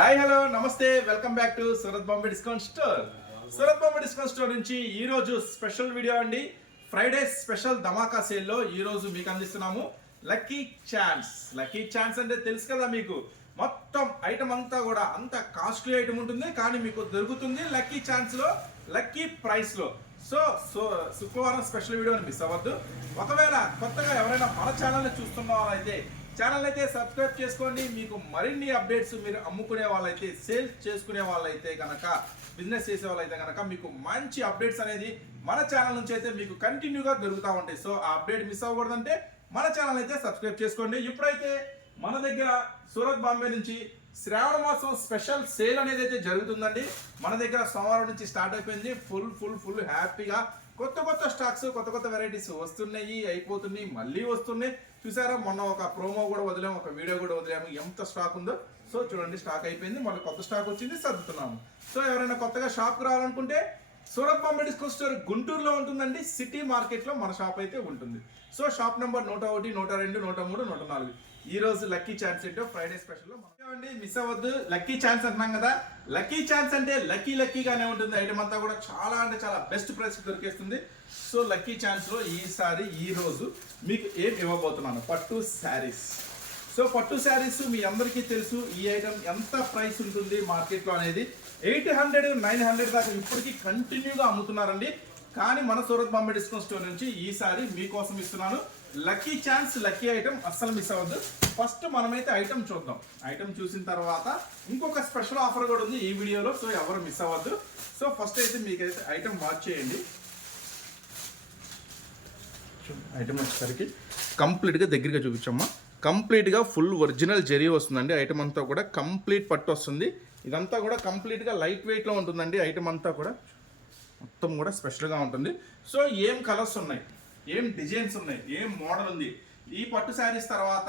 Hi hello నమస్తే welcome back to Surat Bombay discount store Surat Bombay discount store నుంచి ఈ రోజు special video అండి. ఫ్రైడే స్పెషల్ ధమాకా సేల్లో ఈ రోజు మీకు అందిస్తున్నాము లక్కీ ఛాన్స్ లక్కీ ఛాన్స్ అంటే తెలుసు కదా మీకు. మొత్తం ఐటమ్ అంతా కూడా అంత కాస్ట్లీ ఐటమ్ ఉంటుంది కానీ మీకు దొరుకుతుంది లక్కీ ఛాన్స్లో లక్కీ ప్రైస్లో. సో సో శుక్రవారం స్పెషల్ వీడియోని మిస్ అవ్వద్దు. ఒకవేళ కొత్తగా ఎవరైనా మన ఛానల్ని చూస్తున్న వాళ్ళైతే ఛానల్ అయితే సబ్స్క్రైబ్ చేసుకోండి. మీకు మరిన్ని అప్డేట్స్ మీరు అమ్ముకునే వాళ్ళైతే సేల్స్ చేసుకునే వాళ్ళైతే కనుక బిజినెస్ చేసే వాళ్ళైతే కనుక మీకు మంచి అప్డేట్స్ అనేది మన ఛానల్ నుంచి అయితే మీకు కంటిన్యూగా దొరుకుతూ ఉంటాయి. సో ఆ అప్డేట్ మిస్ అవ్వకూడదంటే మన ఛానల్ అయితే సబ్స్క్రైబ్ చేసుకోండి. ఇప్పుడైతే మన దగ్గర సూరత్ బాంబే నుంచి శ్రావణ మాసం స్పెషల్ సేల్ అనేది అయితే జరుగుతుందండి. మన దగ్గర సోమవారం నుంచి స్టార్ట్ అయిపోయింది. ఫుల్ ఫుల్ ఫుల్ హ్యాపీగా కొత్త కొత్త స్టాక్స్ కొత్త కొత్త వెరైటీస్ వస్తున్నాయి అయిపోతున్నాయి మళ్ళీ వస్తున్నాయి. చూసారా? మొన్న ఒక ప్రోమో కూడా వదిలాము ఒక వీడియో కూడా వదిలాము ఎంత స్టాక్ ఉందో? సో చూడండి స్టాక్ అయిపోయింది. మళ్ళీ కొత్త స్టాక్ వచ్చింది సర్దుతున్నాము. సో ఎవరైనా కొత్తగా షాప్కి రావాలనుకుంటే సూరత్ బాంబే స్టోర్ గుంటూరులో ఉంటుందండి. సిటీ మార్కెట్లో మన షాప్ అయితే ఉంటుంది. సో షాప్ నెంబర్ నూట ఒకటి నూట రెండు నూట మూడు నూట నాలుగు. ఈ రోజు లక్కీ ఛాన్స్ ఏంటో ఫ్రైడే స్పెషల్ అండి మిస్ అవ్వద్దు. లక్కీ ఛాన్స్ అంటున్నాం కదా. లక్కీ ఛాన్స్ అంటే లక్కీ లక్కీగానే ఉంటుంది. ఐటమ్ అంతా కూడా చాలా అంటే చాలా బెస్ట్ ప్రైస్ దొరికేస్తుంది. సో లక్కీ ఛాన్స్లో ఈసారి ఈ రోజు మీకు ఏం ఇవ్వబోతున్నాను? పట్టు శారీస్. సో పట్టు శారీస్ మీ అందరికీ తెలుసు. ఈ ఐటమ్ ఎంత ప్రైస్ ఉంటుంది మార్కెట్లో అనేది. ఎయిట్ హండ్రెడ్ నైన్ హండ్రెడ్ దాకా ఇప్పటికీ కంటిన్యూగా అమ్ముతున్నారండి. కానీ మన సూరత్ బాంబే డిస్కౌంట్ స్టోర్ నుంచి ఈసారి మీకోసం ఇస్తున్నాను. లక్కీ ఛాన్స్ లక్కీ ఐటమ్ అస్సలు మిస్ అవ్వద్దు. ఫస్ట్ మనమైతే ఐటమ్ చూద్దాం. ఐటమ్ చూసిన తర్వాత ఇంకొక స్పెషల్ ఆఫర్ కూడా ఉంది ఈ వీడియోలో సో ఎవరు మిస్ అవ్వద్దు. సో ఫస్ట్ అయితే మీకైతే ఐటమ్ వాచ్ చేయండి. ఐటమ్ వచ్చేసరికి కంప్లీట్గా దగ్గరగా చూపించమ్మా. కంప్లీట్గా ఫుల్ ఒరిజినల్ జెరీ వస్తుందండి. ఐటమ్ అంతా కూడా కంప్లీట్ పట్టు వస్తుంది. ఇదంతా కూడా కంప్లీట్గా లైట్ వెయిట్లో ఉంటుందండి. ఐటమ్ అంతా కూడా మొత్తం కూడా స్పెషల్గా ఉంటుంది. సో ఏం కలర్స్ ఉన్నాయి? ఏం డిజైన్స్ ఉన్నాయి ఏం మోడల్ ఉంది. ఈ పట్టు శారీస్ తర్వాత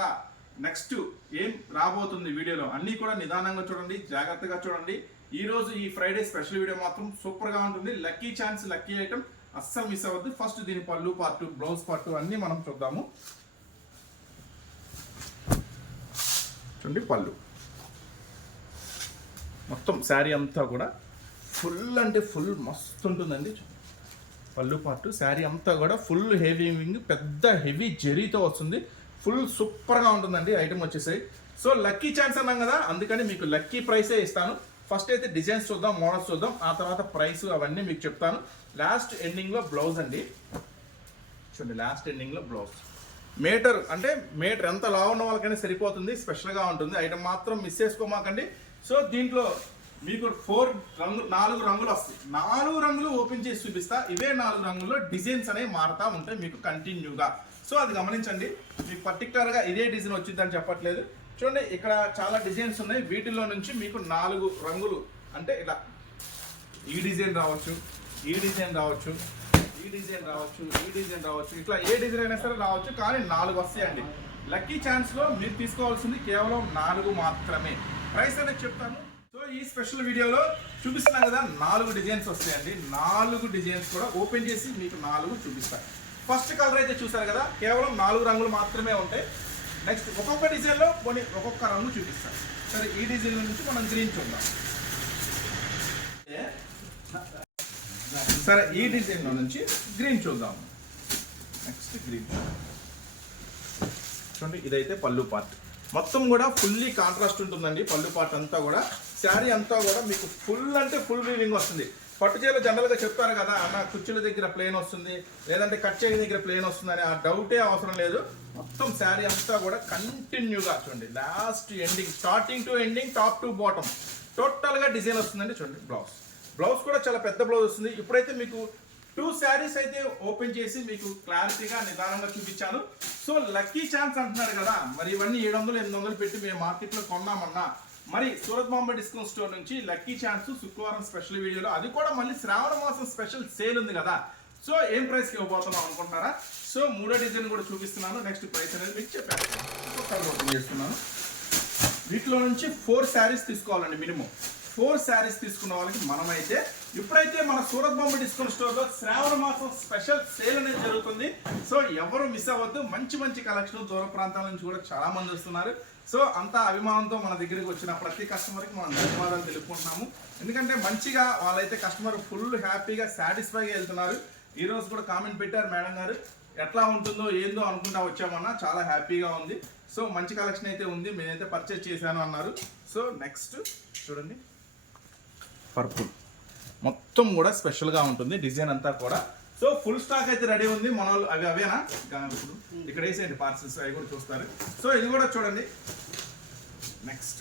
నెక్స్ట్ ఏం రాబోతుంది వీడియోలో అన్నీ కూడా నిదానంగా చూడండి జాగ్రత్తగా చూడండి. ఈ రోజు ఈ ఫ్రైడే స్పెషల్ వీడియో మాత్రం సూపర్గా ఉంటుంది. Lucky chance lucky item. అస్సలు మిస్ అవ్వద్దు. ఫస్ట్ దీని పళ్ళు పార్ట్ బ్లౌజ్ పట్టు అన్నీ మనం చూద్దాము. చూడండి పళ్ళు. మొత్తం శారీ అంతా కూడా ఫుల్ అంటే ఫుల్ మస్తు ఉంటుందండి. పళ్ళు పాటు శారీ అంతా కూడా ఫుల్ హెవీ వింగ్ పెద్ద హెవీ జెరీతో వస్తుంది. ఫుల్ సూపర్గా ఉంటుందండి ఐటమ్ వచ్చేసాయి సో లక్కీ ఛాన్స్ అన్నాం కదా అందుకని మీకు లక్కీ ప్రైసే ఇస్తాను. ఫస్ట్ అయితే డిజైన్స్ చూద్దాం మోడల్స్ చూద్దాం. ఆ తర్వాత ప్రైస్ అవన్నీ మీకు చెప్తాను. లాస్ట్ ఎండింగ్లో బ్లౌజ్ అండి. చూడండి లాస్ట్ ఎండింగ్లో బ్లౌజ్ మీటర్ అంటే మీటర్ ఎంత లావు ఉన్న వాళ్ళకైనా సరిపోతుంది స్పెషల్గా ఉంటుంది. ఐటమ్ మాత్రం మిస్ చేసుకోమాకండి. సో దీంట్లో మీకు ఫోర్ రంగు నాలుగు రంగులు వస్తాయి. నాలుగు రంగులు ఓపెన్ చేసి చూపిస్తా. ఇవే నాలుగు రంగుల్లో డిజైన్స్ అనేవి మారుతూ ఉంటాయి మీకు కంటిన్యూగా. సో అది గమనించండి. మీకు పర్టికులర్గా ఇదే డిజైన్ వచ్చిందని చెప్పట్లేదు. చూడండి ఇక్కడ చాలా డిజైన్స్ ఉన్నాయి. వీటిలో నుంచి మీకు నాలుగు రంగులు అంటే ఇలా ఈ డిజైన్ రావచ్చు ఈ డిజైన్ రావచ్చు ఈ డిజైన్ రావచ్చు ఈ డిజైన్ రావచ్చు. ఇట్లా ఏ డిజైన్ అయినా సరే రావచ్చు కానీ నాలుగు వస్తాయండి. లక్కీ ఛాన్స్లో మీరు తీసుకోవాల్సింది కేవలం నాలుగు మాత్రమే. ప్రైస్ అనేది చెప్తాను. ఈ స్పెషల్ వీడియోలో చూపిస్తున్నాం కదా నాలుగు డిజైన్స్ వస్తాయండి. నాలుగు డిజైన్స్ కూడా ఓపెన్ చేసి మీకు నాలుగు చూపిస్తాను ఫస్ట్ కలర్ అయితే చూసారు కదా కేవలం నాలుగు రంగులు మాత్రమే ఉంటాయి. నెక్స్ట్ ఒక్కొక్క డిజైన్లో కొన్ని ఒక్కొక్క రంగు చూపిస్తాను సరే ఈ డిజైన్ నుంచి మనం గ్రీన్ చూద్దాం. సరే ఈ డిజైన్లో నుంచి గ్రీన్ చూద్దాం. నెక్స్ట్ గ్రీన్ చూడండి ఇదైతే పళ్ళు పార్ట్ మొత్తం కూడా ఫుల్లీ కాంట్రాస్ట్ ఉంటుందండి పళ్ళు పాట అంతా కూడా. శారీ అంతా కూడా మీకు ఫుల్ అంటే ఫుల్ వీవింగ్ వస్తుంది. పట్టు చీరలు జనరల్గా చెప్తారు కదా అన్న కుర్చీల దగ్గర ప్లేన్ వస్తుంది లేదంటే కట్ చేయని దగ్గర ప్లేన్ వస్తుంది ఆ డౌటే అవసరం లేదు. మొత్తం శారీ అంతా కూడా కంటిన్యూగా చూడండి last ending starting to ending top to bottom టోటల్గా డిజైన్ వస్తుందండి చూడండి బ్లౌజ్ బ్లౌజ్ కూడా చాలా పెద్ద బ్లౌజ్ వస్తుంది. ఇప్పుడైతే మీకు టూ శారీస్ అయితే ఓపెన్ చేసి మీకు క్లారిటీగా నిదానంగా చూపించాను. సో లక్కీ ఛాన్స్ అంటున్నారు కదా మరి ఇవన్నీ ఏడు వందలు ఎనిమిది వందలు పెట్టి మేము మార్కెట్లో కొన్నామన్నా మరి సూరత్ బాంబే డిస్కౌంట్ స్టోర్ నుంచి లక్కీ ఛాన్స్ శుక్రవారం స్పెషల్ వీడియోలో అది కూడా మళ్ళీ శ్రావణ మాసం స్పెషల్ సేల్ ఉంది కదా. సో ఏం ప్రైస్కి ఇవ్వబోతున్నాం అనుకుంటున్నారా? సో మూడో డిజైన్ కూడా చూపిస్తున్నాను. నెక్స్ట్ ప్రైస్ అనేది మీకు చెప్పాను. ఓపెన్ చేస్తున్నాను. వీటిలో నుంచి ఫోర్ శారీస్ తీసుకోవాలండి మినిమం ఫోర్ శారీస్ తీసుకున్న వాళ్ళకి మనమైతే ఇప్పుడైతే మన సూరత్ బొమ్మ డిస్కౌంట్ స్టోర్లో శ్రావణ మాసం స్పెషల్ సేల్ అనేది జరుగుతుంది. సో ఎవరు మిస్ అవ్వద్దు. మంచి మంచి కలెక్షన్ దూర ప్రాంతాల నుంచి కూడా చాలా మంది వస్తున్నారు. సో అంత అభిమానంతో మన దగ్గరికి వచ్చిన ప్రతి కస్టమర్కి మనం ధన్యవాదాలు తెలుపుకుంటున్నాము. ఎందుకంటే మంచిగా వాళ్ళైతే కస్టమర్ ఫుల్ హ్యాపీగా సాటిస్ఫైగా వెళ్తున్నారు. ఈ రోజు కూడా కామెంట్ పెట్టారు మేడం గారు. ఎట్లా ఉంటుందో ఏందో అనుకుంటా వచ్చామన్నా చాలా హ్యాపీగా ఉంది. సో మంచి కలెక్షన్ అయితే ఉంది. నేనైతే పర్చేస్ చేశాను అన్నారు. సో నెక్స్ట్ చూడండి. పర్పుల్. మొత్తం కూడా స్పెషల్గా ఉంటుంది డిజైన్ అంతా కూడా. సో ఫుల్ స్టాక్ అయితే రెడీ ఉంది మన వాళ్ళు అవి అవేనా? ఇప్పుడు ఇక్కడ వేసేయండి పార్సల్స్ అవి కూడా చూస్తారు. సో ఇది కూడా చూడండి. నెక్స్ట్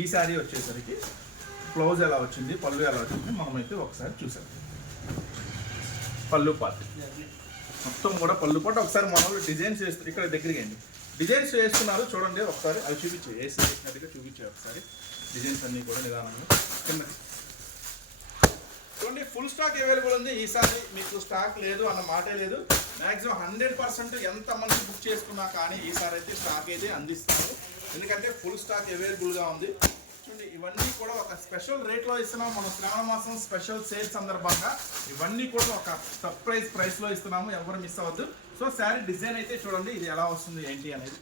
ఈ శారీ వచ్చేసరికి బ్లౌజ్ ఎలా వచ్చింది పళ్ళు ఎలా వచ్చింది మనమైతే ఒకసారి చూసాం. పళ్ళు పార్ట్. మొత్తం కూడా పళ్ళు పాటు ఒకసారి మన వాళ్ళు డిజైన్స్ వేస్తారు ఇక్కడ దగ్గరికి అండి డిజైన్స్ వేస్తున్నారు చూడండి ఒకసారి అవి చూపించే వేసి వేసినట్టుగా చూపించాయి ఒకసారి. డిజైన్స్ అన్నీ కూడా నిదానంగా. కిందకి చూడండి ఫుల్ స్టాక్ అవైలబుల్ ఉంది. ఈసారి మీకు స్టాక్ లేదు అన్న మాటే లేదు. మాక్సిమం హండ్రెడ్ పర్సెంట్ ఎంత మంది బుక్ చేసుకున్నా కానీ ఈసారి అయితే స్టాక్ అయితే అందిస్తాము ఎందుకంటే ఫుల్ స్టాక్ అవైలబుల్గా ఉంది. చూడండి ఇవన్నీ కూడా ఒక స్పెషల్ రేట్లో ఇస్తున్నాం. మనం శ్రావణ మాసం స్పెషల్ సేల్ సందర్భంగా ఇవన్నీ కూడా ఒక సర్ప్రైజ్ ప్రైస్లో ఇస్తున్నాము. ఎవరు మిస్ అవ్వద్దు. సో శారీ డిజైన్ అయితే చూడండి ఇది ఎలా వస్తుంది ఏంటి అనేది.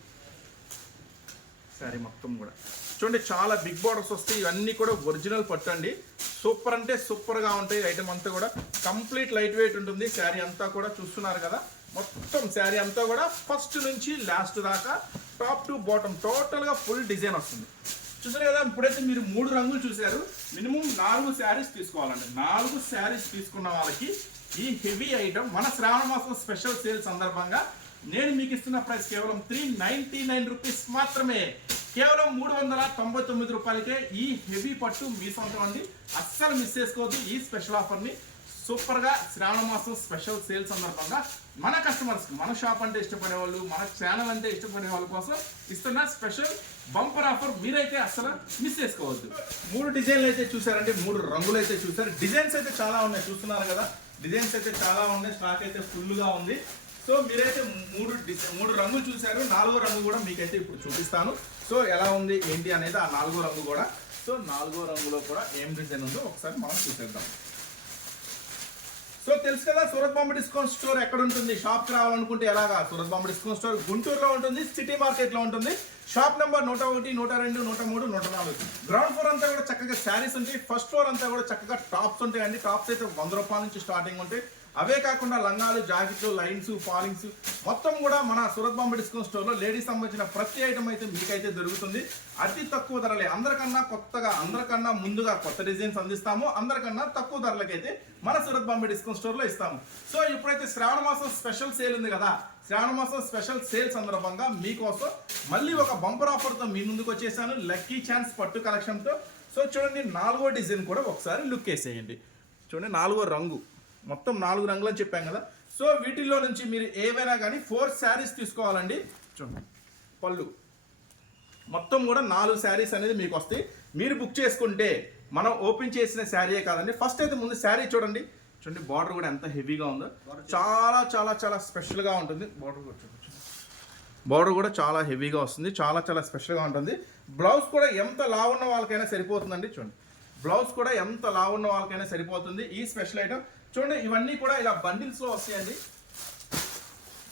శారీ మొత్తం కూడా. చూడండి చాలా బిగ్ బార్డర్స్ వస్తాయి. ఇవన్నీ కూడా ఒరిజినల్ పట్టండి సూపర్ అంటే సూపర్గా ఉంటాయి ఐటమ్ అంతా కూడా. కంప్లీట్ లైట్ వెయిట్ ఉంటుంది. శారీ అంతా కూడా చూస్తున్నారు కదా. మొత్తం శారీ అంతా కూడా ఫస్ట్ నుంచి లాస్ట్ దాకా టాప్ టు బాటమ్ టోటల్గా ఫుల్ డిజైన్ వస్తుంది. చూసారు కదా ఇప్పుడైతే మీరు మూడు రంగులు చూశారు. మినిమం నాలుగు శారీస్ తీసుకోవాలండి. నాలుగు శారీస్ తీసుకున్న వాళ్ళకి ఈ హెవీ ఐటమ్ మన శ్రావణ మాసం స్పెషల్ సేల్ సందర్భంగా నేను మీకు ఇస్తున్న ప్రైస్ కేవలం త్రీ నైన్టీ నైన్ రూపీస్ మాత్రమే. కేవలం మూడు వందల తొంభై తొమ్మిది రూపాయలకే ఈ హెవీ పట్టు మీ సొంతం అండి. అస్సలు మిస్ చేసుకోవద్దు ఈ స్పెషల్ ఆఫర్ని. సూపర్గా శ్రావణ మాసం స్పెషల్ సేల్ సందర్భంగా మన కస్టమర్స్ మన షాప్ అంటే ఇష్టపడే వాళ్ళు మన ఛానల్ అంటే ఇష్టపడే వాళ్ళ కోసం ఇస్తున్న స్పెషల్ బంపర్ ఆఫర్ మీరైతే అస్సలు మిస్ చేసుకోవద్దు. మూడు డిజైన్లు అయితే చూసారంటే మూడు రంగులు అయితే చూసారు. డిజైన్స్ అయితే చాలా ఉన్నాయి చూస్తున్నారు కదా. డిజైన్స్ అయితే చాలా ఉన్నాయి స్టాక్ అయితే ఫుల్గా ఉంది. సో మీరైతే మూడు డిజై మూడు రంగులు చూశారు నాలుగో రంగు కూడా మీకైతే ఇప్పుడు చూపిస్తాను. సో ఎలా ఉంది ఏంటి అనేది ఆ నాలుగో రంగు కూడా. సో నాలుగో రంగులో కూడా ఏం డిజైన్ ఉందో ఒకసారి మనం చూసేద్దాం. సో తెలుసు కదా సూరత్ బాంబే డిస్కౌంట్ స్టోర్ ఎక్కడ ఉంటుంది? షాప్కి రావాలనుకుంటే ఎలాగా? సూరత్ బాంబే డిస్కౌంట్ స్టోర్ గుంటూరులో ఉంటుంది సిటీ మార్కెట్లో ఉంటుంది. షాప్ నెంబర్ నూట ఒకటి నూట రెండు నూట మూడు నూట నాలుగు. గ్రౌండ్ ఫ్లోర్ అంతా కూడా చక్కగా శారీస్ ఉంటాయి ఫస్ట్ ఫ్లోర్ అంతా కూడా చక్కగా టాప్స్ ఉంటాయి అండి టాప్స్ అయితే వంద రూపాయల నుంచి స్టార్టింగ్ ఉంటాయి. అవే కాకుండా లంగాలు జాకెట్లు లైన్స్ ఫాలింగ్స్ మొత్తం కూడా మన సూరత్ బాంబే డిస్కౌంట్ స్టోర్లో లేడీస్ సంబంధించిన ప్రతి ఐటమ్ అయితే మీకైతే దొరుకుతుంది. అతి తక్కువ ధరలే. అందరికన్నా కొత్తగా అందరికన్నా ముందుగా కొత్త డిజైన్స్ అందిస్తాము. అందరికన్నా తక్కువ ధరలకైతే మన సూరత్ బాంబే డిస్కౌంట్ స్టోర్లో ఇస్తాము. సో ఇప్పుడైతే శ్రావణ మాసం స్పెషల్ సేల్ ఉంది కదా శ్రావణ మాసం స్పెషల్ సేల్ సందర్భంగా మీకోసం మళ్ళీ ఒక బంపర్ ఆఫర్తో మీ ముందుకు వచ్చేసాను. లక్కీ ఛాన్స్ పట్టు కలెక్షన్తో. సో చూడండి నాలుగో డిజైన్ కూడా ఒకసారి లుక్ వేసేయండి. చూడండి నాలుగో రంగు. మొత్తం నాలుగు రంగులు అని చెప్పాం కదా. సో వీటిల్లో నుంచి మీరు ఏవైనా కానీ ఫోర్ శారీస్ తీసుకోవాలండి. చూడండి. పళ్ళు. మొత్తం కూడా నాలుగు శారీస్ అనేది మీకు వస్తాయి. మీరు బుక్ చేసుకుంటే మనం ఓపెన్ చేసిన శారీయే కాదండి. ఫస్ట్ అయితే ముందు శారీ చూడండి. చూడండి బార్డర్ కూడా ఎంత హెవీగా ఉందో. చాలా చాలా చాలా స్పెషల్గా ఉంటుంది. బార్డర్ కూడా చూడండి. బార్డర్ కూడా చాలా హెవీగా వస్తుంది. చాలా చాలా స్పెషల్గా ఉంటుంది. బ్లౌజ్ కూడా ఎంత లావు ఉన్న వాళ్ళకైనా సరిపోతుందండి. చూడండి. బ్లౌజ్ కూడా ఎంత లావు ఉన్న వాళ్ళకైనా సరిపోతుంది. ఈ స్పెషల్ ఐటమ్ చూడండి ఇవన్నీ కూడా ఇలా బండిల్స్లో వస్తాయండి.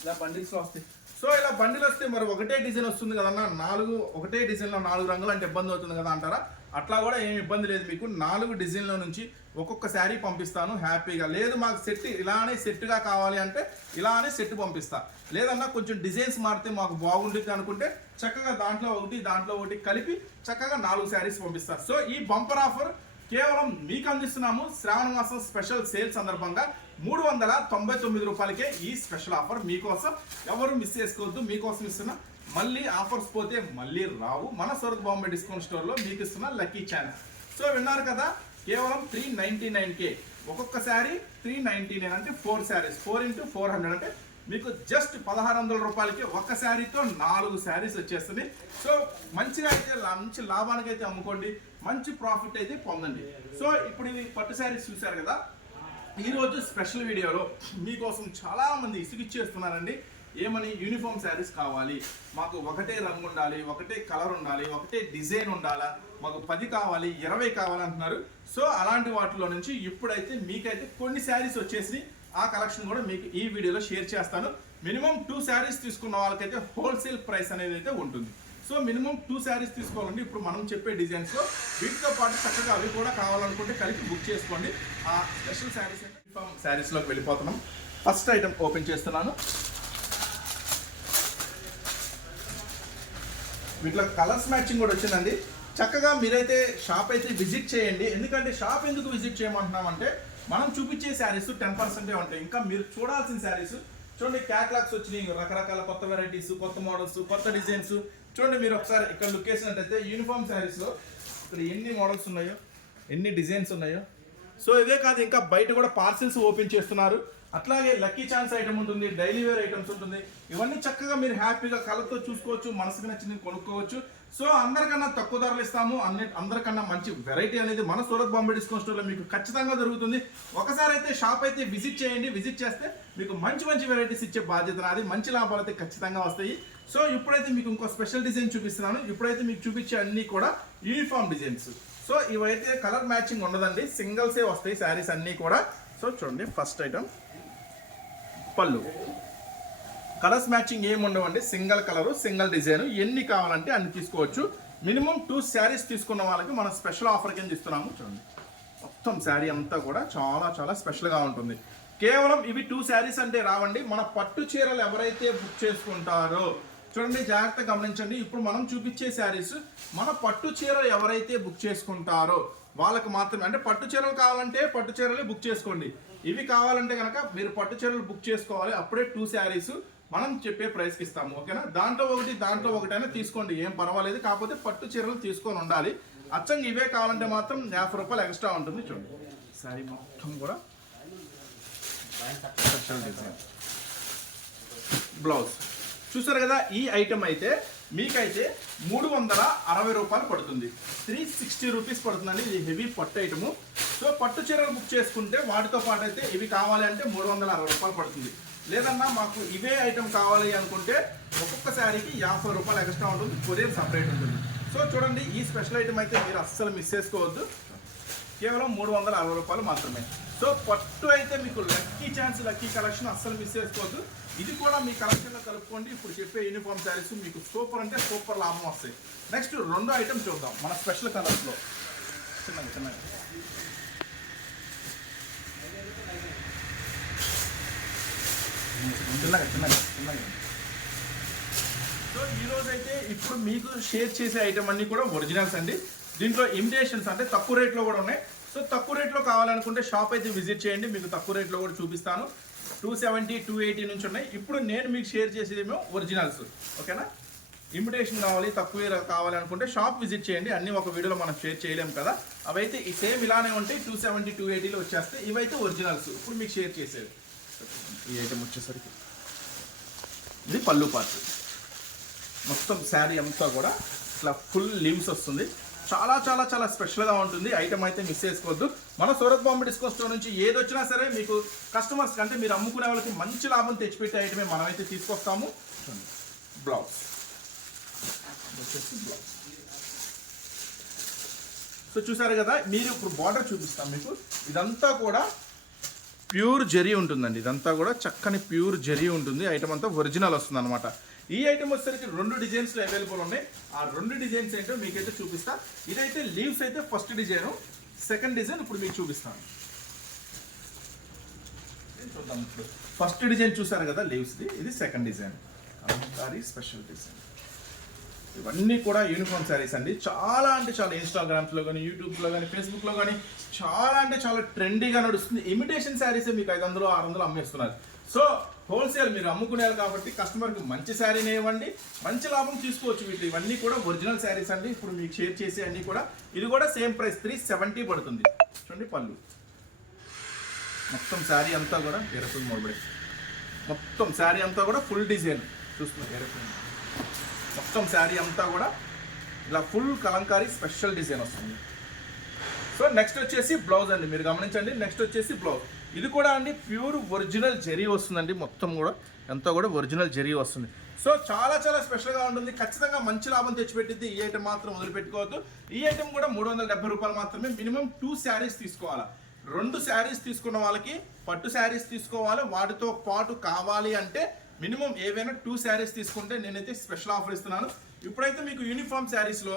ఇలా బండిల్స్లో వస్తాయి. సో ఇలా బండిల్ వస్తే మరి ఒకటే డిజైన్ వస్తుంది కదన్నా నాలుగు ఒకటే డిజైన్లో నాలుగు రంగులు అంటే ఇబ్బంది అవుతుంది కదా అంటారా? అట్లా కూడా ఏమి ఇబ్బంది లేదు మీకు. నాలుగు డిజైన్ల నుంచి ఒక్కొక్క శారీ పంపిస్తాను హ్యాపీగా. లేదు మాకు సెట్ ఇలానే సెట్గా కావాలి అంటే ఇలానే సెట్ పంపిస్తా. లేదన్నా కొంచెం డిజైన్స్ మారితే మాకు బాగుంటుంది అనుకుంటే చక్కగా దాంట్లో ఒకటి దాంట్లో ఒకటి కలిపి చక్కగా నాలుగు శారీస్ పంపిస్తా. సో ఈ బంపర్ ఆఫర్ కేవలం మీకు అందిస్తున్నాము శ్రావణ మాసం స్పెషల్ సేల్ సందర్భంగా మూడు వందల తొంభై తొమ్మిది రూపాయలకే ఈ స్పెషల్ ఆఫర్ మీకోసం ఎవరు మిస్ చేసుకోవద్దు మీకోసం ఇస్తున్నా మళ్ళీ ఆఫర్స్ పోతే మళ్ళీ రావు. మన సూరత్ బాంబే డిస్కౌంట్ స్టోర్లో మీకు ఇస్తున్న లక్కీ ఛానల్ సో విన్నారు కదా కేవలం త్రీ నైంటీ నైన్ కే ఒక్కొక్క శారీ త్రీ నైంటీ నైన్ అంటే four saris. Four into four hundred అంటే మీకు జస్ట్ పదహారు వందల రూపాయలకి ఒక శారీతో నాలుగు శారీస్ వచ్చేస్తుంది సో మంచిగా అయితే మంచి లాభానికి అయితే అమ్ముకోండి. మంచి ప్రాఫిట్ అయితే పొందండి. సో ఇప్పుడు ఇది పట్టు శారీస్ చూశారు కదా? ఈరోజు స్పెషల్ వీడియోలో మీకోసం చాలామంది ఇసుగిచ్చేస్తున్నారండి ఏమని? యూనిఫామ్ శారీస్ కావాలి. మాకు ఒకటే రంగు ఉండాలి ఒకటే కలర్ ఉండాలి ఒకటే డిజైన్ ఉండాలా? మాకు పది కావాలి ఇరవై కావాలి అంటున్నారు. సో అలాంటి వాటిలో నుంచి ఇప్పుడైతే మీకైతే కొన్ని శారీస్ వచ్చేసి ఆ కలెక్షన్ కూడా మీకు ఈ వీడియోలో షేర్ చేస్తాను. మినిమం టూ శారీస్ తీసుకున్న వాళ్ళకైతే హోల్సేల్ ప్రైస్ అనేది అయితే ఉంటుంది. సో మినిమం టూ శారీస్ తీసుకోవాలండి. ఇప్పుడు మనం చెప్పే డిజైన్స్ వీటితో పాటు చక్కగా అవి కూడా కావాలనుకుంటే కలిపి బుక్ చేసుకోండి. ఆ స్పెషల్ శారీస్ యూనిఫామ్ శారీస్లోకి వెళ్ళిపోతున్నాం. ఫస్ట్ ఐటమ్ ఓపెన్ చేస్తున్నాను. వీటిలో కలర్స్ మ్యాచింగ్ కూడా వచ్చిందండి. చక్కగా మీరైతే షాప్ అయితే విజిట్ చేయండి. ఎందుకంటే షాప్ ఎందుకు విజిట్ చేయమంటున్నామంటే మనం చూపించే శారీస్ టెన్ పర్సెంటే ఉంటాయి. ఇంకా మీరు చూడాల్సిన శారీస్ చూడండి క్యాట్లాగ్స్ వచ్చినాయి. రకరకాల కొత్త వెరైటీస్ కొత్త మోడల్స్ కొత్త డిజైన్స్ చూడండి మీరు ఒకసారి ఇక్కడ లుక్ వేసినట్టయితే యూనిఫామ్ శారీస్లో ఇక్కడ ఎన్ని మోడల్స్ ఉన్నాయో ఎన్ని డిజైన్స్ ఉన్నాయో. సో ఇదే కాదు ఇంకా బయట కూడా పార్సిల్స్ ఓపెన్ చేస్తున్నారు. అట్లాగే లక్కీ ఛాన్స్ ఐటమ్ ఉంటుంది డైలీ వేర్ ఐటమ్స్ ఉంటుంది. ఇవన్నీ చక్కగా మీరు హ్యాపీగా కలర్తో చూసుకోవచ్చు మనసుకు నచ్చింది కొనుక్కోవచ్చు. సో అందరికన్నా తక్కువ ధరలు ఇస్తాము. అన్ని అందరికన్నా మంచి వెరైటీ అనేది మన సూరత్ బాంబే డిస్కౌంట్ స్టోర్లో మీకు ఖచ్చితంగా దొరుకుతుంది. ఒకసారి అయితే షాప్ అయితే విజిట్ చేయండి. విజిట్ చేస్తే మీకు మంచి మంచి వెరైటీస్ ఇచ్చే బాధ్యత నాది. మంచి లాభాలు అయితే ఖచ్చితంగా వస్తాయి. సో ఇప్పుడైతే మీకు ఇంకో స్పెషల్ డిజైన్ చూపిస్తున్నాను. ఇప్పుడైతే మీకు చూపించే అన్ని కూడా యూనిఫామ్ డిజైన్స్ సో ఇవైతే కలర్ మ్యాచింగ్ ఉండదండి. సింగిల్సే వస్తాయి. శారీస్ అన్నీ కూడా. సో చూడండి ఫస్ట్ ఐటమ్ పళ్ళు. కలర్స్ మ్యాచింగ్ ఏమి ఉండవండి. Single colour single design. ఎన్ని కావాలంటే అన్ని తీసుకోవచ్చు. మినిమం టూ శారీస్ తీసుకున్న వాళ్ళకి మనం స్పెషల్ ఆఫర్ కింద ఇస్తున్నాము. చూడండి. మొత్తం శారీ అంతా కూడా చాలా చాలా స్పెషల్గా ఉంటుంది. కేవలం ఇవి టూ శారీస్ అంటే రావండి. మన పట్టు చీరలు ఎవరైతే బుక్ చేసుకుంటారో చూడండి జాగ్రత్తగా గమనించండి. ఇప్పుడు మనం చూపించే శారీస్ మన పట్టు చీరలు ఎవరైతే బుక్ చేసుకుంటారో వాళ్ళకు మాత్రమే. అంటే పట్టు చీరలు కావాలంటే పట్టు చీరలే బుక్ చేసుకోండి. ఇవి కావాలంటే కనుక మీరు పట్టు చీరలు బుక్ చేసుకోవాలి. అప్పుడే టూ శారీస్ మనం చెప్పే ప్రైస్కి ఇస్తాము ఓకేనా? దాంట్లో ఒకటి దాంట్లో ఒకటైనా తీసుకోండి ఏం పర్వాలేదు. కాకపోతే పట్టు చీరలు తీసుకొని ఉండాలి. అచ్చంగా ఇవే కావాలంటే మాత్రం యాభై రూపాయలు ఎక్స్ట్రా ఉంటుంది చూడండి. సారీ మొత్తం కూడా స్పెషల్ డిజైన్ బ్లౌజ్ చూసారు కదా ఈ ఐటమ్ అయితే మీకైతే మూడు వందల అరవై రూపాయలు పడుతుంది. త్రీ సిక్స్టీ రూపీస్ పడుతుందండి. ఇది హెవీ పట్టు ఐటము సో పట్టు చీరలు బుక్ చేసుకుంటే వాటితో పాటు అయితే ఇవి కావాలి అంటే మూడు వందల అరవై రూపాయలు పడుతుంది. లేదన్నా మాకు ఇవే ఐటమ్ కావాలి అనుకుంటే ఒక్కొక్క శారీకి యాభై రూపాయలు ఎక్స్ట్రా ఉంటుంది కొరియర్ సపరేట్ ఉంటుంది. సో చూడండి ఈ స్పెషల్ ఐటమ్ అయితే మీరు అస్సలు మిస్ చేసుకోవద్దు. కేవలం మూడు వందల అరవై రూపాయలు మాత్రమే. సో పట్టు అయితే మీకు లక్కీ ఛాన్స్ లక్కీ కలెక్షన్ అస్సలు మిస్ చేసుకోవద్దు. ఇది కూడా మీ కలెక్షన్లో కలుపుకోండి. ఇప్పుడు చెప్పే యూనిఫామ్ శారీస్ మీకు సూపర్ అంటే సూపర్ లాభం వస్తాయి. నెక్స్ట్ రెండో ఐటమ్ చూద్దాం మన స్పెషల్ కలర్స్లో చిన్నగా చిన్నగా. చిన్నగా చిన్నగా చిన్నగా సో ఈరోజు అయితే ఇప్పుడు మీకు షేర్ చేసే ఐటమ్ అన్ని కూడా ఒరిజినల్స్ అండి. దీంట్లో ఇమిటేషన్స్ అంటే తక్కువ రేట్లో కూడా ఉన్నాయి. సో తక్కువ రేట్లో కావాలనుకుంటే షాప్ అయితే విజిట్ చేయండి. మీకు తక్కువ రేట్లో కూడా చూపిస్తాను. టూ సెవెంటీ టూ ఎయిటీ నుంచి ఉన్నాయి. ఇప్పుడు నేను మీకు షేర్ చేసేదేమో ఒరిజినల్స్ ఓకేనా ఇమిటేషన్ కావాలి తక్కువ కావాలనుకుంటే షాప్ విజిట్ చేయండి. అన్ని ఒక వీడియోలో మనం షేర్ చేయలేము కదా. అవైతే ఈ సేమ్ ఇలానే ఉంటాయి టూ సెవెంటీ టూ ఎయిటీలో వచ్చేస్తే ఇవైతే ఒరిజినల్స్ ఇప్పుడు మీకు షేర్ చేసేది. ఈ ఐటమ్ వచ్చేసరికి. ఇది పళ్ళు పార్ట్. మొత్తం శారీ అంతా కూడా ఇట్లా ఫుల్ లీవ్స్ వస్తుంది. చాలా చాలా చాలా స్పెషల్గా ఉంటుంది. ఐటమ్ అయితే మిస్ చేసుకోవద్దు. మన సూరత్ బాంబే డిస్కో స్టోర్ నుంచి ఏది వచ్చినా సరే మీకు కస్టమర్స్ అంటే మీరు అమ్ముకునే వాళ్ళకి మంచి లాభం తెచ్చిపెట్టే ఐటమే మనమైతే తీసుకొస్తాము. బ్లౌజ్. బ్లౌజ్ సో చూసారు కదా మీరు ఇప్పుడు బార్డర్ చూపిస్తాం మీకు. ఇదంతా కూడా ప్యూర్ జరీ ఉంటుందండి. ఇదంతా కూడా చక్కని ప్యూర్ జరీ ఉంటుంది. ఐటమ్ అంతా ఒరిజినల్ వస్తుంది అనమాట ఈ ఐటమ్ వచ్చేసరికి రెండు డిజైన్స్లో అవైలబుల్ ఉన్నాయి. ఆ రెండు డిజైన్స్ ఏంటో మీకైతే చూపిస్తా. ఇదైతే లీవ్స్ అయితే ఫస్ట్ డిజైన్. సెకండ్ డిజైన్ ఇప్పుడు మీకు చూపిస్తాను. చూద్దాం ఇప్పుడు? ఫస్ట్ డిజైన్ చూసారు కదా లీవ్స్ది. ఇది సెకండ్ డిజైన్. Special design. ఇవన్నీ కూడా యూనిఫామ్ శారీస్ అండి. చాలా అంటే చాలా ఇన్స్టాగ్రామ్స్లో కానీ యూట్యూబ్లో కానీ ఫేస్బుక్లో కానీ చాలా అంటే చాలా ట్రెండీగా నడుస్తుంది. ఇమిటేషన్ శారీస్ మీకు ఐదు వందలు ఆరు వందలు అమ్మేస్తున్నారు. సో హోల్సేల్ మీరు అమ్ముకునేది కాబట్టి కస్టమర్కి మంచి శారీనే ఇవ్వండి. మంచి లాభం తీసుకోవచ్చు వీటి ఇవన్నీ కూడా ఒరిజినల్ శారీస్ అండి. ఇప్పుడు మీకు షేర్ చేసే అన్నీ కూడా ఇది కూడా సేమ్ ప్రైస్ త్రీ సెవెంటీ పడుతుంది. చూడండి పళ్ళు. మొత్తం శారీ అంతా కూడా ఎరపుల్ మోడబడి మొత్తం శారీ అంతా కూడా ఫుల్ డిజైన్ చూస్తున్నారు ఎరపుల్ మొత్తం శారీ అంతా కూడా ఇలా ఫుల్ కలంకారీ స్పెషల్ డిజైన్ వస్తుంది. సో నెక్స్ట్ వచ్చేసి బ్లౌజ్ అండి. మీరు గమనించండి నెక్స్ట్ వచ్చేసి బ్లౌజ్ ఇది కూడా అండి ప్యూర్ ఒరిజినల్ జెరీ వస్తుందండి మొత్తం కూడా. ఎంతో కూడా ఒరిజినల్ జెరీ వస్తుంది. సో చాలా చాలా స్పెషల్గా ఉంటుంది. ఖచ్చితంగా మంచి లాభం తెచ్చిపెట్టింది ఈ ఐటమ్ మాత్రం వదిలిపెట్టుకోవద్దు. ఈ ఐటమ్ కూడా మూడు వందల డెబ్బై రూపాయలు మాత్రమే మినిమం టూ శారీస్ తీసుకోవాలి. రెండు శారీస్ తీసుకున్న వాళ్ళకి పట్టు శారీస్ తీసుకోవాలి. వాటితో పాటు కావాలి అంటే మినిమం ఏవైనా టూ శారీస్ తీసుకుంటే నేనైతే స్పెషల్ ఆఫర్ ఇస్తున్నాను. ఇప్పుడైతే మీకు యూనిఫామ్ శారీస్లో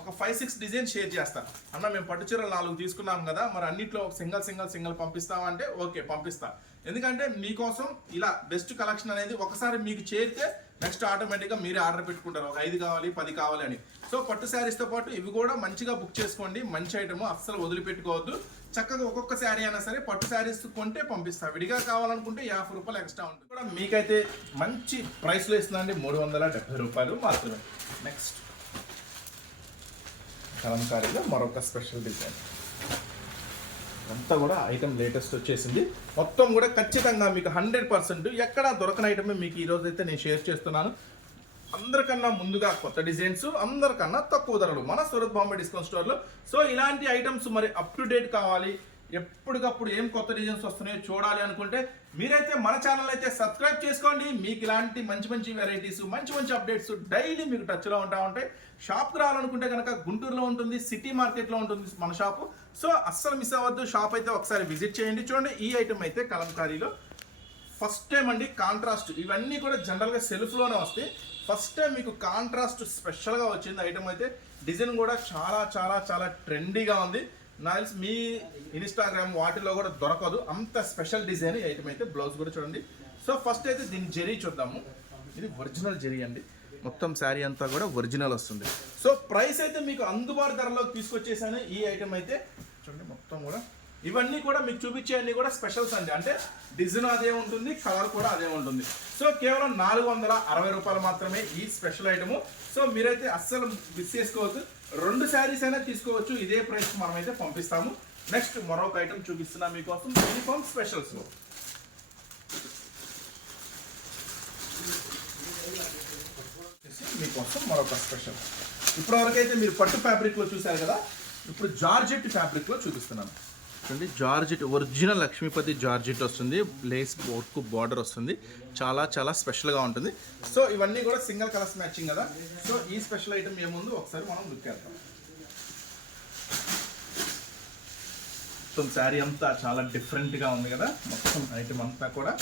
ఒక ఫైవ్ సిక్స్ డిజైన్ షేర్ చేస్తాను. అన్న మేము పట్టు చీరలు నాలుగు తీసుకున్నాం కదా మరి అన్నిట్లో సింగల్ సింగల్ సింగల్ పంపిస్తామంటే ఓకే పంపిస్తాను ఎందుకంటే మీకోసం ఇలా బెస్ట్ కలెక్షన్ అనేది ఒకసారి మీకు చేరితే నెక్స్ట్ ఆటోమేటిక్గా మీరే ఆర్డర్ పెట్టుకుంటారు. ఒక ఐదు కావాలి పది కావాలి అని. సో పట్టు శారీస్తో పాటు ఇవి కూడా మంచిగా బుక్ చేసుకోండి. మంచి ఐటమ్ అస్సలు వదిలిపెట్టుకోవద్దు. చక్కగా ఒక్కొక్క శారీ అయినా సరే పట్టు శారీస్ కొంటే పంపిస్తా. విడిగా కావాలనుకుంటే యాభై రూపాయలు ఎక్స్ట్రా ఉంటుంది. కూడా మీకైతే మంచి ప్రైస్లో ఇస్తుందండి. మూడు వందల డెబ్బై రూపాయలు మాత్రమే. నెక్స్ట్ కలంకారీలో మరొక స్పెషల్ డిజైన్ అంతా కూడా ఐటమ్ లేటెస్ట్ వచ్చేసింది. మొత్తం కూడా ఖచ్చితంగా మీకు హండ్రెడ్ పర్సెంట్ ఎక్కడ దొరకని ఐటమే మీకు ఈరోజు అయితే నేను షేర్ చేస్తున్నాను. అందరికన్నా ముందుగా కొత్త డిజైన్స్ అందరికన్నా తక్కువ ధరలు. మన సూరత్ బాంబే డిస్కౌంట్ స్టోర్లో. సో ఇలాంటి ఐటమ్స్ మరి అప్ టు డేట్ కావాలి. ఎప్పటికప్పుడు ఏం కొత్త డిజైన్స్ వస్తున్నాయో చూడాలి అనుకుంటే మీరైతే మన ఛానల్ అయితే సబ్స్క్రైబ్ చేసుకోండి. మీకు ఇలాంటి మంచి మంచి వెరైటీస్ మంచి మంచి అప్డేట్స్ డైలీ మీకు టచ్లో ఉంటా ఉంటాయి. షాప్కి రావాలనుకుంటే కనుక గుంటూరులో ఉంటుంది సిటీ మార్కెట్లో ఉంటుంది మన షాపు. సో అస్సలు మిస్ అవ్వద్దు. షాప్ అయితే ఒకసారి విజిట్ చేయండి. చూడండి ఈ ఐటమ్ అయితే కలంకారీలో. ఫస్ట్ టైం అండి కాంట్రాస్ట్ ఇవన్నీ కూడా జనరల్గా సెల్ఫ్లోనే వస్తాయి. ఫస్ట్ టైం మీకు కాంట్రాస్ట్ స్పెషల్గా వచ్చింది ఐటమ్ అయితే. డిజైన్ కూడా చాలా చాలా చాలా ట్రెండీగా ఉంది. నాకు మీ ఇన్స్టాగ్రామ్ వాటిలో కూడా దొరకదు. అంత స్పెషల్ డిజైన్ ఈ ఐటమ్ అయితే. బ్లౌజ్ కూడా చూడండి. సో ఫస్ట్ అయితే దీని జెరీ చూద్దాము. ఇది ఒరిజినల్ జెరీ అండి. మొత్తం శారీ అంతా కూడా ఒరిజినల్ వస్తుంది. సో ప్రైస్ అయితే మీకు అందుబాటు ధరలోకి తీసుకొచ్చేసాను. ఈ ఐటమ్ అయితే చూడండి మొత్తం కూడా. ఇవన్నీ కూడా మీకు చూపించే అన్ని కూడా స్పెషల్స్ అండి. అంటే డిజైన్ అదే ఉంటుంది కలర్ కూడా అదే ఉంటుంది. సో కేవలం నాలుగు వందల అరవై రూపాయలు మాత్రమే ఈ స్పెషల్ ఐటము సో మీరైతే అస్సలు మిస్ చేసుకోవచ్చు రెండు శారీస్ అయినా తీసుకోవచ్చు. ఇదే ప్రైస్ మనమైతే పంపిస్తాము. నెక్స్ట్ మరొక ఐటమ్ చూపిస్తున్నా మీకోసం. యూనిఫామ్ స్పెషల్స్లో వచ్చేసి మీకోసం మరొక స్పెషల్. ఇప్పటివరకైతే మీరు పట్టు ఫ్యాబ్రిక్లో చూశారు కదా ఇప్పుడు జార్జెట్ ఫ్యాబ్రిక్లో చూపిస్తున్నాను. చూడండి జార్జెట్ ఒరిజినల్ లక్ష్మీపతి జార్జెట్ వస్తుంది లేస్ వర్క్ బార్డర్ వస్తుంది చాలా చాలా స్పెషల్గా ఉంటుంది. సో ఇవన్నీ కూడా సింగిల్ కలర్స్ మ్యాచింగ్ కదా. సో ఈ స్పెషల్ ఐటమ్ ఏముందో ఒకసారి మనం లుక్ చేద్దాం. మొత్తం శారీ అంతా చాలా డిఫరెంట్గా ఉంది కదా మొత్తం ఐటమ్ అంతా కూడా.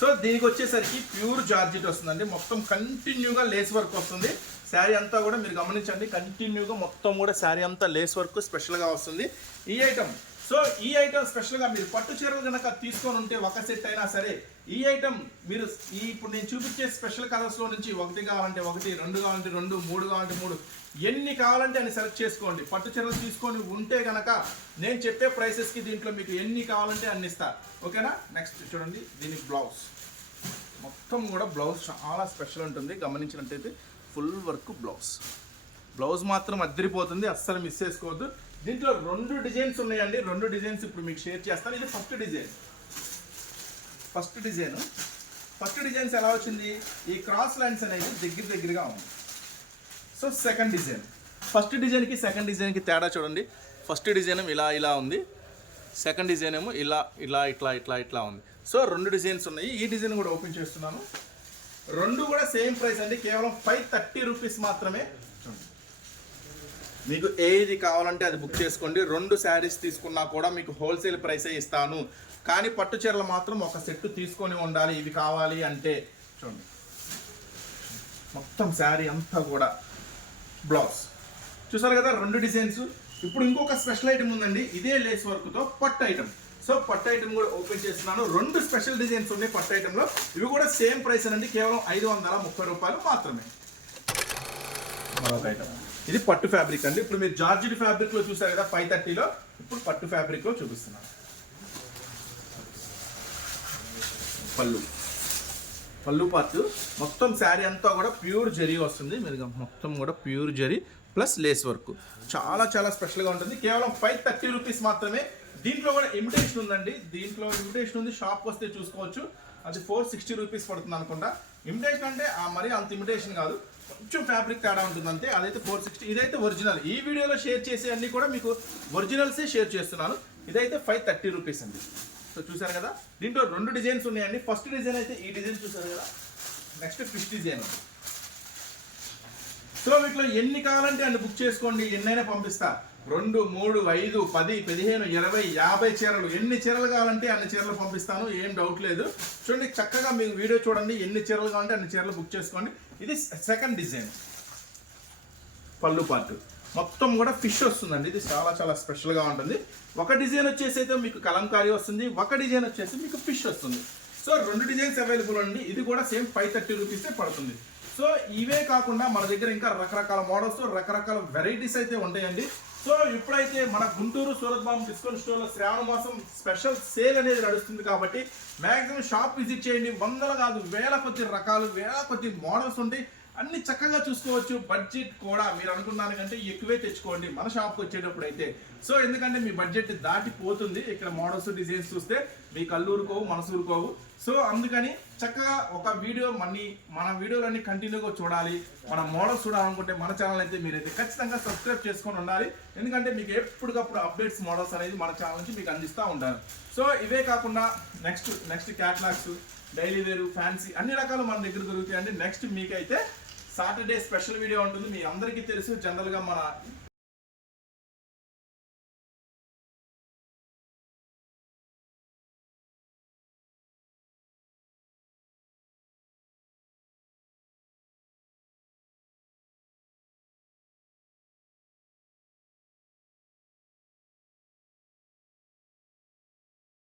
సో దీనికి వచ్చేసరికి ప్యూర్ జార్జెట్ వస్తుందండి. మొత్తం కంటిన్యూగా లేస్ వర్క్ వస్తుంది. శారీ అంతా కూడా మీరు గమనించండి కంటిన్యూగా మొత్తం కూడా శారీ అంతా లేస్ వర్క్ స్పెషల్గా వస్తుంది. ఈ ఐటమ్ సో ఈ ఐటమ్ స్పెషల్గా మీరు పట్టు చీరలు కనుక తీసుకొని ఉంటే ఒక సెట్ అయినా సరే ఈ ఐటమ్ మీరు ఈ ఇప్పుడు నేను చూపించే స్పెషల్ కలర్స్లో నుంచి ఒకటి కావాలంటే ఒకటి రెండు కావాలంటే రెండు మూడు కావాలంటే మూడు ఎన్ని కావాలంటే అని సెలెక్ట్ చేసుకోండి. పట్టు చీరలు తీసుకొని ఉంటే కనుక నేను చెప్పే ప్రైసెస్కి దీంట్లో మీకు ఎన్ని కావాలంటే అన్ని ఇస్తా. ఓకేనా? నెక్స్ట్ చూడండి దీని బ్లౌజ్. మొత్తం కూడా బ్లౌజ్ చాలా స్పెషల్ ఉంటుంది. గమనించినట్టయితే ఫుల్ వర్క్ బ్లౌజ్. బ్లౌజ్ మాత్రం అద్దరిపోతుంది అస్సలు మిస్ చేసుకోవద్దు. దీంట్లో రెండు డిజైన్స్ ఉన్నాయండి. రెండు డిజైన్స్ ఇప్పుడు మీకు షేర్ చేస్తాను. ఇది first design. First design. First designs ఎలా వచ్చింది? ఈ క్రాస్ లైన్స్ అనేది దగ్గర దగ్గరగా ఉంది. So second design. ఫస్ట్ డిజైన్కి సెకండ్ డిజైన్కి తేడా చూడండి. ఫస్ట్ డిజైన్ ఇలా ఇలా ఉంది. సెకండ్ డిజైన్ ఏమో ఇలా ఇలా ఇట్లా ఇట్లా ఇట్లా ఉంది. సో రెండు డిజైన్స్ ఉన్నాయి. ఈ డిజైన్ కూడా ఓపెన్ చేస్తున్నాను. రెండు కూడా సేమ్ ప్రైస్ అండి. కేవలం ఫైవ్ థర్టీ రూపీస్ మాత్రమే మీకు ఏది కావాలంటే అది బుక్ చేసుకోండి. రెండు శారీస్ తీసుకున్నా కూడా మీకు హోల్సేల్ ప్రైసే ఇస్తాను. కానీ పట్టు చీరలు మాత్రం ఒక సెట్ తీసుకొని ఉండాలి. ఇవి కావాలి అంటే చూడండి. మొత్తం శారీ అంతా కూడా బ్లౌజ్. చూసారు కదా రెండు డిజైన్స్. ఇప్పుడు ఇంకొక స్పెషల్ ఐటమ్ ఉందండి. ఇదే లేస్ వర్క్తో పట్టు ఐటమ్. సో పట్టు ఐటమ్ కూడా ఓపెన్ చేస్తున్నాను. రెండు స్పెషల్ డిజైన్స్ ఉన్నాయి పట్టు ఐటెంలో ఇవి కూడా సేమ్ ప్రైస్ అండి కేవలం ఐదు వందల ముప్పై రూపాయలు మాత్రమే. మరొక ఐటమ్. ఇది పట్టు ఫ్యాబ్రిక్ అండి. ఇప్పుడు మీరు జార్జిడ్ ఫ్యాబ్రిక్లో చూసారు కదా ఫైవ్ థర్టీలో ఇప్పుడు పట్టు ఫ్యాబ్రిక్లో చూపిస్తున్నాను పళ్ళు. పళ్ళు పార్ట్. మొత్తం శారీ అంతా కూడా ప్యూర్ జరీ వస్తుంది. మీరు మొత్తం కూడా pure zari plus lace work. చాలా చాలా స్పెషల్గా ఉంటుంది. కేవలం ఫైవ్ థర్టీ రూపీస్ మాత్రమే దీంట్లో కూడా ఇమిటేషన్ ఉందండి. దీంట్లో ఇమిటేషన్ ఉంది. షాప్ వస్తే చూసుకోవచ్చు. అది ఫోర్ సిక్స్టీ రూపీస్ పడుతుంది అనుకుంటా. ఇమిటేషన్ అంటే ఆ మరీ అంత ఇమిటేషన్ కాదు. కొంచెం ఫ్యాబ్రిక్ తేడా ఉంటుంది అంతే అదైతే ఫోర్ సిక్స్టీ ఇదైతే ఒరిజినల్ ఈ వీడియోలో షేర్ చేసే అన్ని కూడా మీకు ఒరిజినల్సే షేర్ చేస్తున్నాను. ఇదైతే ఫైవ్ థర్టీ రూపీస్ అండి. సో చూసారు కదా? దీంట్లో రెండు డిజైన్స్ ఉన్నాయండి. ఫస్ట్ డిజైన్ అయితే ఈ డిజైన్ చూసారు కదా? నెక్స్ట్ ఫిఫ్త్ డిజైన్ సో వీటిలో ఎన్ని కావాలంటే అన్ని బుక్ చేసుకోండి. ఎన్నైనా పంపిస్తా. రెండు మూడు ఐదు పది పదిహేను ఇరవై యాభై చీరలు. ఎన్ని చీరలు కావాలంటే అన్ని చీరలు పంపిస్తాను. ఏం డౌట్ లేదు. చూడండి చక్కగా మీకు వీడియో చూడండి. ఎన్ని చీరలు కావాలంటే అన్ని చీరలు బుక్ చేసుకోండి. ఇది సెకండ్ డిజైన్ పళ్ళు పార్ట్ మొత్తం కూడా ఫిష్ వస్తుందండి. ఇది చాలా చాలా స్పెషల్గా ఉంటుంది. ఒక డిజైన్ వచ్చేసి అయితే మీకు కలంకారీ వస్తుంది. ఒక డిజైన్ వచ్చేసి మీకు ఫిష్ వస్తుంది. సో రెండు డిజైన్స్ అవైలబుల్ అండి. ఇది కూడా సేమ్ ఫైవ్ థర్టీ రూపీసే పడుతుంది. సో ఇవే కాకుండా మన దగ్గర ఇంకా రకరకాల మోడల్స్ రకరకాల వెరైటీస్ అయితే ఉంటాయండి. సో ఇప్పుడైతే మన గుంటూరు సూరత్ బాంబు డిస్కౌంట్ స్టోర్లో శ్రావణ మాసం స్పెషల్ సేల్ అనేది నడుస్తుంది కాబట్టి మ్యాక్సిమం షాప్ విజిట్ చేయండి. వందల కాదు వేల కొద్ది రకాలు వేల కొద్ది మోడల్స్ ఉంటాయి అన్ని చక్కగా చూసుకోవచ్చు. బడ్జెట్ కూడా మీరు అనుకున్న దానికంటే ఎక్కువే తెచ్చుకోండి. మన షాప్కి వచ్చేటప్పుడు అయితే. సో ఎందుకంటే మీ బడ్జెట్ దాటిపోతుంది. ఇక్కడ మోడల్స్ డిజైన్స్ చూస్తే మీ కళ్ళు ఊరుకోవు మనసు ఊరుకోవు సో అందుకని చక్కగా ఒక వీడియో మనీ మన వీడియోలన్నీ కంటిన్యూగా చూడాలి. మన మోడల్స్ చూడాలనుకుంటే మన ఛానల్ అయితే మీరైతే ఖచ్చితంగా సబ్స్క్రైబ్ చేసుకొని ఉండాలి. ఎందుకంటే మీకు ఎప్పటికప్పుడు అప్డేట్స్ మోడల్స్ అనేది మన ఛానల్ నుంచి మీకు అందిస్తూ ఉంటాను సో ఇవే కాకుండా next next catalogues daily wear fancy అన్ని రకాలు మన దగ్గర దొరుకుతాయండి. నెక్స్ట్ మీకైతే సాటర్డే స్పెషల్ వీడియో ఉంటుంది. మీ అందరికీ తెలుసు. జనరల్గా మన